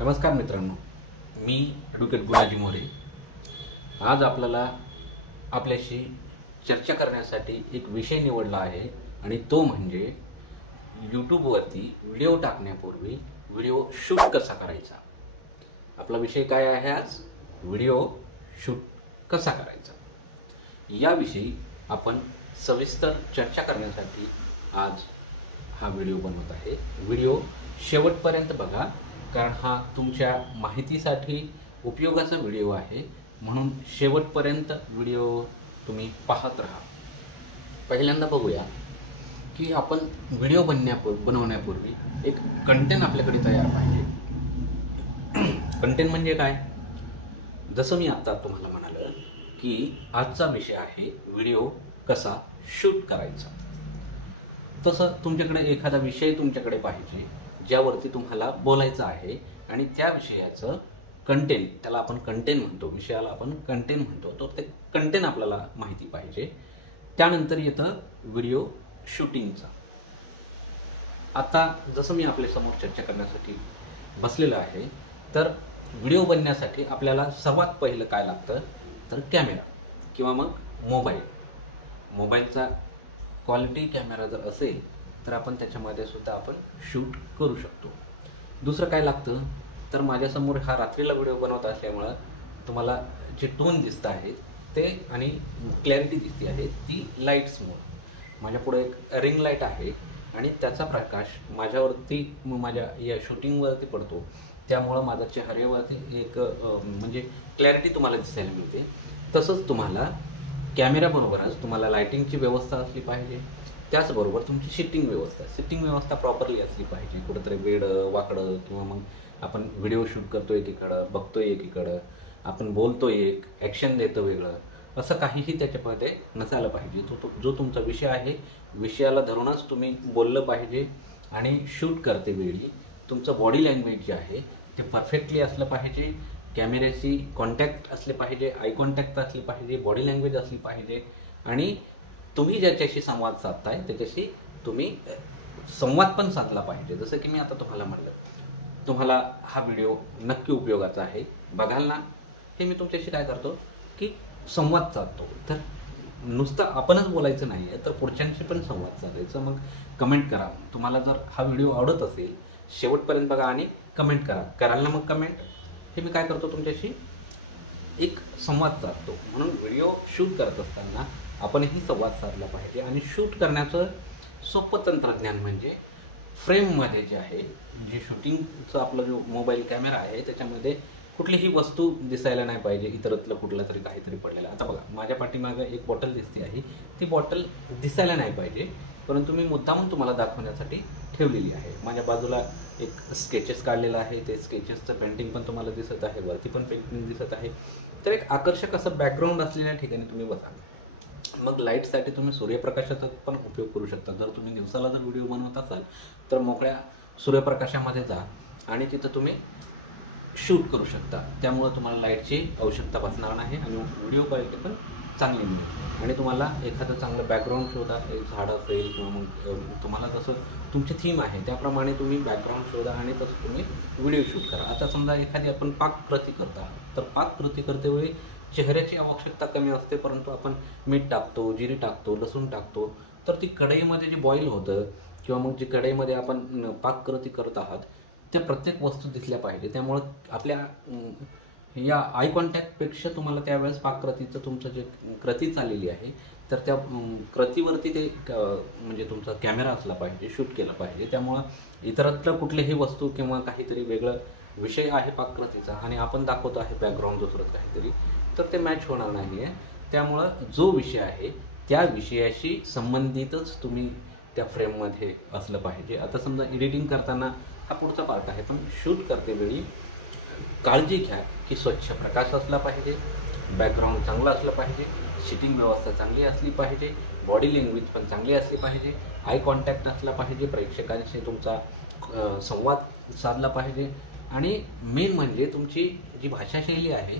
नमस्कार मित्रांनो मी ॲडव्होकेट गुलाजी मोरे. आज आपल्याला आपल्याशी चर्चा करण्यासाठी एक विषय निवडला आहे आणि तो म्हणजे यूट्यूबवरती व्हिडिओ टाकण्यापूर्वी व्हिडिओ शूट कसा करायचा? आपला विषय काय आहे आज? व्हिडिओ शूट कसा करायचा? याविषयी आपण सविस्तर चर्चा करण्यासाठी आज हा व्हिडिओ बनवत आहे. व्हिडिओ शेवटपर्यंत बघा. कारण हा तुमच्या माहितीसाठी उपयोगाचा व्हिडिओ आहे. म्हणून शेवटपर्यंत व्हिडिओ तुम्ही पाहत राहा. पहिल्यांदा बघूया की आपण व्हिडिओ बनण्यापूर बनवण्यापूर्वी एक कंटेंट आपल्याकडे तयार पाहिजे. कंटेंट म्हणजे काय? जसं मी आत्ता तुम्हाला म्हणालं की आजचा विषय आहे व्हिडिओ कसा शूट करायचा. तसं तुमच्याकडे एखादा विषय तुमच्याकडे पाहिजे ज्यावरती तुम्हाला बोलायचं आहे आणि त्या विषयाचं कंटेंट त्याला आपण कंटेंट म्हणतो विषयाला आपण कंटेंट म्हणतो तर ते कंटेंट आपल्याला माहिती पाहिजे. त्यानंतर येतं व्हिडिओ शूटिंगचा आता जसं मी आपल्यासमोर चर्चा करण्यासाठी बसलेलो आहे तर व्हिडिओ बनण्यासाठी आपल्याला सर्वात पहिलं काय लागतं? तर कॅमेरा किंवा मग मोबाईल मोबाईलचा क्वालिटी कॅमेरा जर असेल तर आपण त्याच्यामध्ये सुद्धा आपण शूट करू शकतो. दुसरं काय लागतं? तर माझ्यासमोर हा रात्रीला व्हिडिओ बनवत असल्यामुळं तुम्हाला जे टोन दिसत आहेत ते आणि क्लॅरिटी दिसते आहे ती लाईट्समुळं माझ्यापुढे एक रिंग लाइट आहे आणि त्याचा प्रकाश माझ्यावरती माझ्या या शूटिंगवरती पडतो. त्यामुळं माझ्या चेहऱ्यावरती एक म्हणजे क्लॅरिटी तुम्हाला दिसायला मिळते. तसंच तुम्हाला कॅमेऱ्याबरोबरच तुम्हाला लायटिंगची व्यवस्था असली पाहिजे. त्याचबरोबर तुमची सिटिंग व्यवस्था. सिटिंग व्यवस्था प्रॉपरली असली पाहिजे. कुठंतरी वेड वाकडं किंवा मग आपण व्हिडिओ शूट करतो एकीकडं बघतोय एकीकडं आपण बोलतोय एक ॲक्शन देतो वेगळं असं काहीही त्याच्यामध्ये नसायला पाहिजे. तो तो जो तुमचा विषय आहे विषयाला धरूनच तुम्ही बोललं पाहिजे आणि शूट करते वेळी तुमचं बॉडी लँग्वेज जे आहे ते परफेक्टली असलं पाहिजे. कॅमेऱ्याशी कॉन्टॅक्ट असले पाहिजे आय कॉन्टॅक्ट असले पाहिजे बॉडी लँग्वेज असली पाहिजे आणि तुम्ही ज्याच्याशी संवाद साधताय त्याच्याशी तुम्ही संवाद पण साधला पाहिजे. जसं की मी आता तुम्हाला म्हटलं तुम्हाला हा व्हिडिओ नक्की उपयोगाचा आहे. बघाल ना हे मी तुमच्याशी काय करतो की संवाद साधतो. तर नुसतं आपणच बोलायचं नाही आहे तर पुढच्यांशी पण संवाद साधायचं. मग कमेंट करा. तुम्हाला जर हा व्हिडिओ आवडत असेल शेवटपर्यंत बघा आणि कमेंट करा. कराल ना मग कमेंट हे मी काय करतो तुमच्याशी? एक संवाद साधतो. म्हणून व्हिडिओ शूट करत असताना आपणही संवाद साधला पाहिजे. आणि शूट करण्याचं सोपं तंत्रज्ञान म्हणजे फ्रेममध्ये जे आहे जे शूटिंगचं आपला जो मोबाईल कॅमेरा आहे त्याच्यामध्ये कुठलीही वस्तू दिसायला नाही पाहिजे इतरतलं कुठलं तरी काहीतरी पडलेलं. आता बघा माझ्या पाठीमागं एक बॉटल दिसते आहे. ती बॉटल दिसायला नाही पाहिजे परंतु मी मुद्दामून तुम्हाला दाखवण्यासाठी ठेवलेली आहे. माझ्या बाजूला एक स्केचेस काढलेलं आहे. ते स्केचेसचं पेंटिंग पण तुम्हाला दिसत आहे वरती पण पेंटिंग दिसत आहे. तर एक आकर्षक असं बॅकग्राऊंड असलेल्या ठिकाणी तुम्ही बसा. मग लाईटसाठी तुम्ही सूर्यप्रकाशाचा पण उपयोग करू शकता. जर तुम्ही दिवसाला जर व्हिडिओ बनवत असाल तर मोकळ्या सूर्यप्रकाशामध्ये जा आणि तिथं तुम्ही शूट करू शकता. त्यामुळं तुम्हाला लाईटची आवश्यकता भासणार नाही आणि व्हिडिओ क्वालिटी पण चांगली मिळेल. आणि तुम्हाला एखादं चांगलं बॅकग्राऊंड शोधा एक झाड असेल किंवा मग तुम्हाला जसं तुमची थीम आहे त्याप्रमाणे तुम्ही बॅकग्राऊंड शोधा आणि तसं तुम्ही व्हिडिओ शूट करा. आता समजा एखादी आपण पाककृती करता तर पाककृती करतेवेळी चेहऱ्याची आवश्यकता कमी असते परंतु आपण मीठ टाकतो जिरी टाकतो लसूण टाकतो तर ती कढईमध्ये जे बॉईल होतं किंवा मग जी कढईमध्ये आपण पाककृती करत आहात त्या प्रत्येक वस्तू दिसल्या पाहिजे. त्यामुळं आपल्या या आय कॉन्टॅक्टपेक्षा तुम्हाला त्यावेळेस पाककृतीचं तुमचं जे कृती चाललेली आहे तर त्या कृतीवरती ते क- म्हणजे तुमचा कॅमेरा असला पाहिजे शूट केला पाहिजे. त्यामुळं इतरत्र कुठलीही वस्तू किंवा काहीतरी वेगळं विषय आहे पाककृतीचा आणि आपण दाखवतो आहे बॅकग्राऊंड दुसरं काहीतरी तर ते मॅच होणार नाही आहे त्यामुळं जो विषय आहे त्या विषयाशी संबंधितच तुम्ही त्या फ्रेममध्ये असलं पाहिजे. आता समजा एडिटिंग करताना हा पुढचा पार्ट आहे पण शूट करते वेळी काळजी घ्या की स्वच्छ प्रकाश असला पाहिजे बॅकग्राऊंड चांगलं असलं पाहिजे सिटिंग व्यवस्था चांगली असली पाहिजे बॉडी लँग्वेज पण चांगली असली पाहिजे आय कॉन्टॅक्ट असला पाहिजे प्रेक्षकांशी तुमचा संवाद साधला पाहिजे. आणि मेन म्हणजे तुमची जी भाषाशैली आहे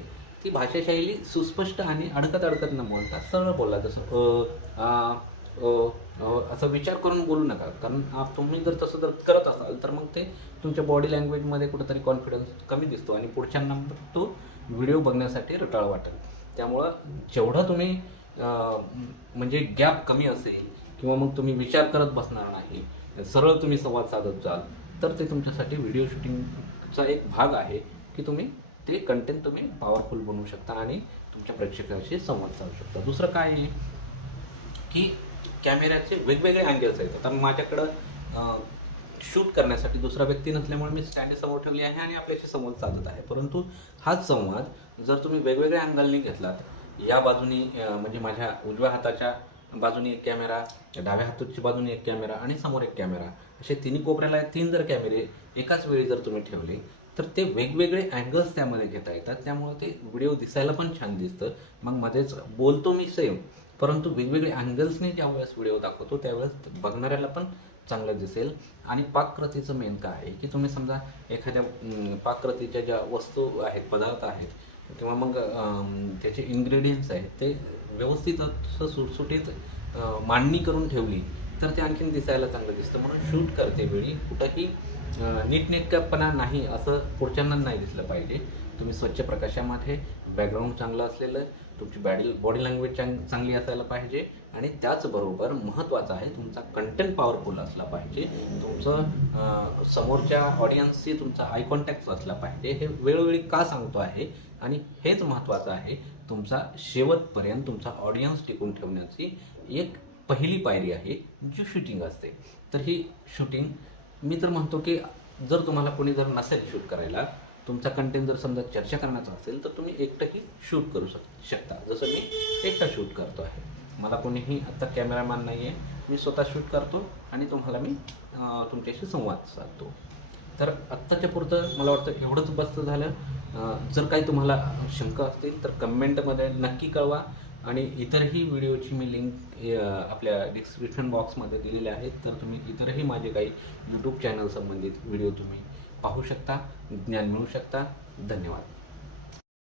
ती भाषाशैली सुस्पष्ट आणि अडकत अडकत न बोलता सरळ बोला जसं अ, आ, विचार करून बोलू नका. कारण तुम्ही जर तसं जर करत असाल तर मग ते तुमच्या बॉडी लँग्वेजमध्ये कुठंतरी कॉन्फिडन्स कमी दिसतो आणि पुढच्यांना तो व्हिडिओ बघण्यासाठी रटाळ वाटेल. त्यामुळं जेवढं तुम्ही म्हणजे गॅप कमी असेल किंवा मग तुम्ही विचार करत बसणार नाही सरळ तुम्ही संवाद साधत जाल तर ते तुमच्यासाठी व्हिडिओ शूटिंगचा एक भाग आहे की तुम्ही ते कंटेंट तुम्ही पॉवरफुल बनवू शकता आणि तुमच्या प्रेक्षकांशी संवाद साधू शकता. दुसरं काय आहे? की कॅमेऱ्याचे वेगवेगळे अँगल्स आहेत. आता माझ्याकडं शूट करण्यासाठी दुसरा व्यक्ती नसल्यामुळे मी स्टँड समोर ठेवली आहे आणि आपल्याशी संवाद साधत आहे. परंतु हाच संवाद जर तुम्ही वेगवेगळ्या अँगलनी घेतलात या बाजूनी म्हणजे माझ्या उजव्या हाताच्या बाजूने एक कॅमेरा डाव्या हाताची बाजूने एक कॅमेरा आणि समोर एक कॅमेरा असे तिन्ही कोपऱ्याला तीन जर कॅमेरे एकाच वेळी जर तुम्ही ठेवले तर ते वेगवेगळे अँगल्स त्यामध्ये घेता येतात. त्यामुळे ते व्हिडिओ दिसायला पण छान दिसतं. मग मध्येच बोलतो मी सेम परंतु वेगवेगळे अँगल्सने ज्यावेळेस व्हिडिओ दाखवतो त्यावेळेस बघणाऱ्याला पण चांगलं दिसेल. आणि पाककृतीचं मेन काय आहे की तुम्ही समजा एखाद्या पाककृतीच्या ज्या वस्तू आहेत पदार्थ आहेत किंवा मग त्याचे इन्ग्रेडियंट्स आहेत ते व्यवस्थित असं सुटसुटीत मांडणी करून ठेवली तर ते आणखीन दिसायला चांगलं दिसतं. म्हणून शूट करते वेळी. कुठंही नीटनेटकपणा नाही असं पुढच्यांना नाही दिसलं पाहिजे. तुम्ही स्वच्छ प्रकाशामध्ये बॅकग्राऊंड चांगलं असलेलं तुमची बॅडी बॉडी लँग्वेज चांग चांगली असायला पाहिजे. आणि त्याचबरोबर महत्त्वाचं आहे तुमचा कंटेंट पॉवरफुल असला पाहिजे. तुमचं समोरच्या ऑडियन्सशी तुमचा आय कॉन्टॅक्ट असला पाहिजे. हे वेळोवेळी का सांगतो आहे? आणि हेच महत्त्वाचं आहे तुमचा शेवटपर्यंत तुमचा ऑडियन्स टिकून ठेवण्याची एक पहिली पायरी आहे जी शूटिंग असते. तर ही शूटिंग मी तर म्हणतो की जर तुम्हाला कोणी जर नसेल शूट करायला तुमचा कंटेंट जर समजा चर्चा करण्याचा असेल तर तुम्ही एकटंही शूट करू शक शकता. जसं मी एकटा शूट करतो आहे. मला कोणीही आत्ता कॅमेरामॅन नाही आहे मी स्वतः शूट करतो आणि तुम्हाला मी तुमच्याशी संवाद साधतो. तर आत्ताच्या पुरतं मला वाटतं एवढंच बसतं झालं. जर काही तुम्हाला शंका असतील तर कमेंटमध्ये नक्की कळवा. आणि इतरही व्हिडिओची मी लिंक आपल्या डिस्क्रिप्शन बॉक्समध्ये दिलेले आहेत. तर तुम्ही इतरही माझे काही यूट्यूब चॅनल संबंधित व्हिडिओ तुम्ही पाहू शकता ज्ञान मिळू शकता. धन्यवाद.